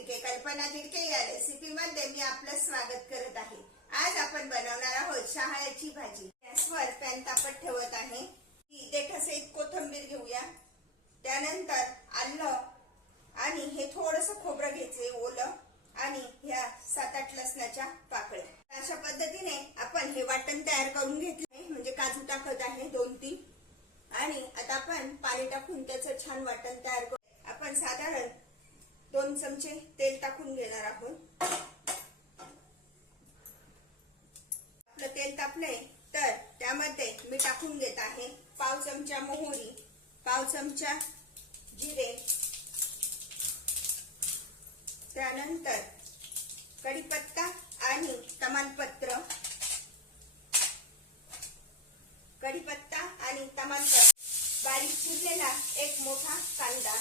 तिडके कल्पना तिडके या रेसिपी मध्ये मी आपलं स्वागत करत आहे. आज आपण बनवणार आहोत शहाळ्याची भाजी. गॅसवर पॅन तापत ठेवत आहे. ती देठासहित कोथंबीर घेऊया. त्यानंतर आलं आणि हे थोडस खोबरं घ्यायचे ओलं आणि ह्या सात आठ लसणाच्या पाकळ्या. अशा पद्धतीने आपण हे वाटण तयार करून घेतले म्हणजे काजू टाकत आहे दोन तीन आणि आता आपण पाणी टाकून त्याचं छान वाटण तयार करू. आपण साधारण दोन चमचे तेल टाकून घेणार आहोत. आपलं तेल तापलंय तर त्यामध्ये मी टाकून घेत आहे पाव चमचा मोहरी पाव चमचा जिरे. त्यानंतर कढीपत्ता आणि तमालपत्र. कढीपत्ता आणि तमालपत्र बारीक चिरलेला एक मोठा कांदा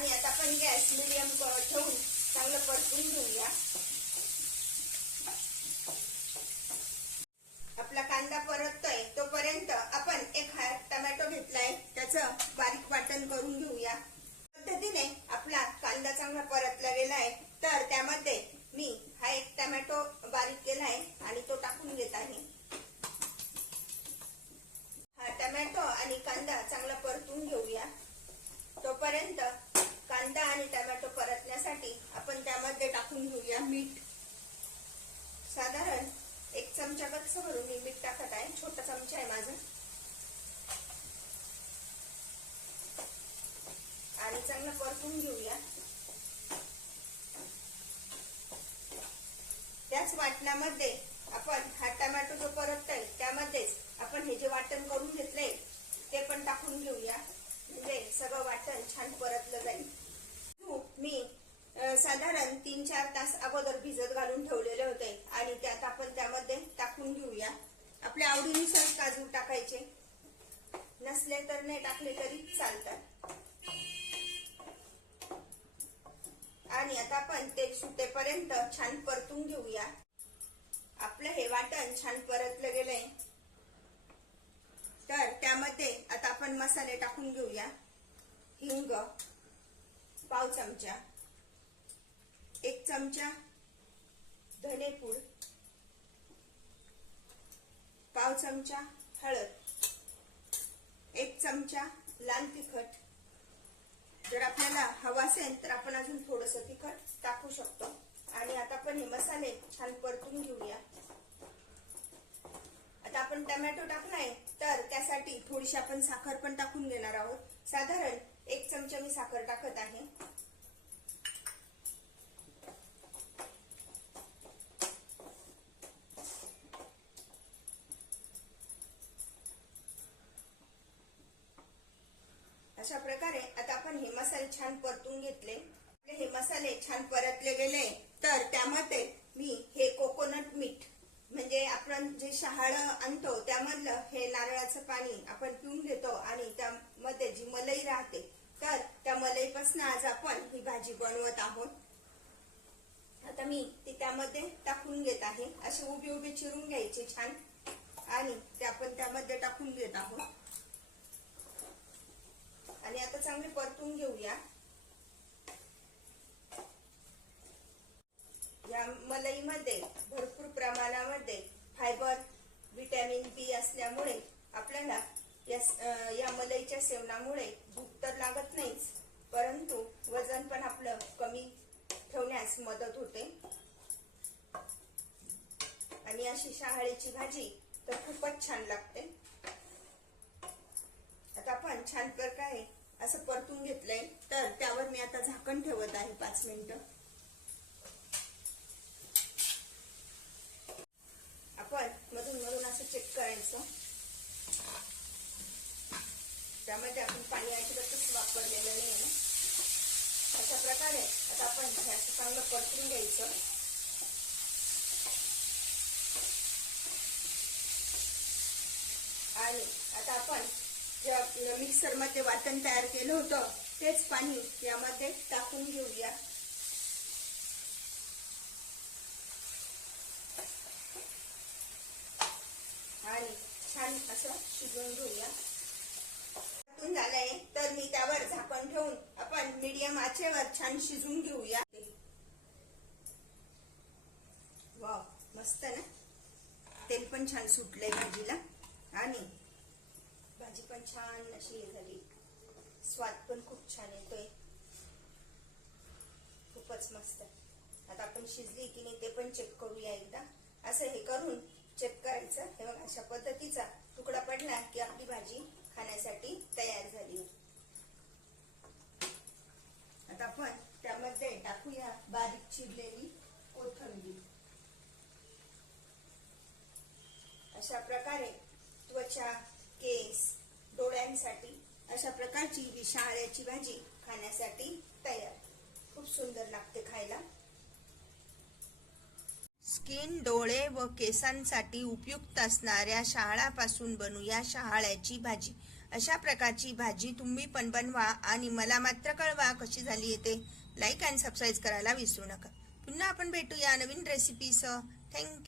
आणि आता आपण गॅस मिडियम ठेवून चांगलं परतून घेऊया. आपला कांदा परततोय तोपर्यंत आपण एक हा टमॅटो घेतलाय त्याचं बारीक वाटण करून घेऊया. पद्धतीने आपला कांदा चांगला परतला गेलाय तर त्यामध्ये मी हा एक टमॅटो बारीक केलाय आणि तो टाकून घेत आहे. हा टमॅटो आणि कांदा चांगला परतून घेऊया. तोपर्यंत कांदा आणि टमॅटो परतण्यासाठी आपण त्यामध्ये टाकून घेऊया मीठ. साधारण एक चमचा कच्च भरून मी मीठ टाकत आहे. छोटा चमचा आहे माझा. आणि चांगलं परतून घेऊया. त्याच वाटणामध्ये आपण हा टमॅटो जो परततोय त्यामध्येच आपण हे जे वाटण करून घेतलंय ते पण टाकून घेऊया. म्हणजे सगळं वाटण छान परतलं जाईल. तीन चार तास अगोदर भिजत घालून ठेवलेले होते. आणि त्यात आपण त्यामध्ये टाकून घेऊया. आपल्या आवडीनुसार काजू टाकायचे. नसले तर नाही टाकले तरी चालतात. आणि आता आपण ते सुटेपर्यंत छान परतून घेऊया. आपलं हे वाटण छान परतलं गेलंय. तर त्यामध्ये आता आपण मसाले टाकून घेऊया. हिंग पाव चमचा. एक चमचा धनेपूड पाव चमचा हळद एक चमचा लाल तिखट. जर आपल्याला हवा असेल तर आपण अजून थोडस तिखट टाकू शकतो. आणि आता आपण हे मसाले छान परतून घेऊया. आता आपण टमॅटो टाकलाय तर त्यासाठी थोडीशी आपण साखर पण टाकून घेणार आहोत. साधारण एक चमचा मी साखर टाकत आहे. अशा प्रकारे आता आपण हे मसाले छान परतून घेतले. आपले हे मसाले छान परतले गेले तर त्यामध्ये मी हे कोकोनट मीठ म्हणजे आपण जे शहाळ आणतो त्यामधलं हे नारळाचं पाणी आपण पिऊन घेतो आणि त्यामध्ये जी मलई राहते तर त्या मलईपासून आज आपण ही भाजी बनवत आहोत. आता मी ती त्यामध्ये टाकून घेत आहे. अशी उभी उभी चिरून घ्यायची छान. आणि ते आपण त्यामध्ये टाकून घेत आहोत. आणि आता चांगले परतून घेऊया. या मलईमध्ये भरपूर प्रमाणामध्ये फायबर विटॅमिन बी असल्यामुळे आपल्याला या या मलईच्या सेवनामुळे भूक तर लागत नाहीच परंतु वजन पण आपलं कमी ठेवण्यास मदत होते. आणि अशी शहाळीची भाजी तर खूपच छान लागते. आता आपण छान प्रकारे असं परतून घेतलंय. तर त्यावर मी आता झाकण ठेवत आहे पाच मिनिटं. आपण मधून मधून असं चेक करायचं. त्यामध्ये आपण पाणी अजिबातच वापरलेलं नाही आहे अशा प्रकारे आता आपण हे चांगलं परतून घ्यायचं. आणि आता आपण जे मिक्सरमध्ये वाटण तयार केलं होतं. तेच पाणी यामध्ये टाकून घेऊया. आणि छान असं शिजवून घेऊया. झालंय तर तर मी त्यावर झाकण ठेवून आपण मीडियम आचेवर छान शिजून घेऊया. वा मस्त ना? तेल पण छान सुटलंय भाजीला. आणि भाजी पण छान अशी हे झाली. स्वाद पण खूप छान येतोय. खूपच मस्त. आता आपण शिजली की नाही ते पण चेक करूया एकदा. असं हे करून चेक करायचं. हे बघा अशा पद्धतीचा तुकडा पडला की आपली भाजी खाण्यासाठी तयार झाली. आता आपण त्यामध्ये टाकूया बारीक चिरलेली कोथिंबीर. अशा प्रकारे त्वचा केस डोळ्यांसाठी अशा प्रकारची ही शहाळ्याची भाजी खाण्यासाठी तयार. खूप सुंदर लागते खायला. स्किन डोळे व केसांसाठी उपयुक्त असणाऱ्या शहाळापासून बनवूया शहाळ्याची भाजी. अशा प्रकारची भाजी तुम्ही पण बनवा आणि मला मात्र कळवा कशी झाली येते. लाईक अँड सबस्क्राईब करायला विसरू नका. पुन्हा आपण भेटूया नवीन रेसिपीसह थँक्यू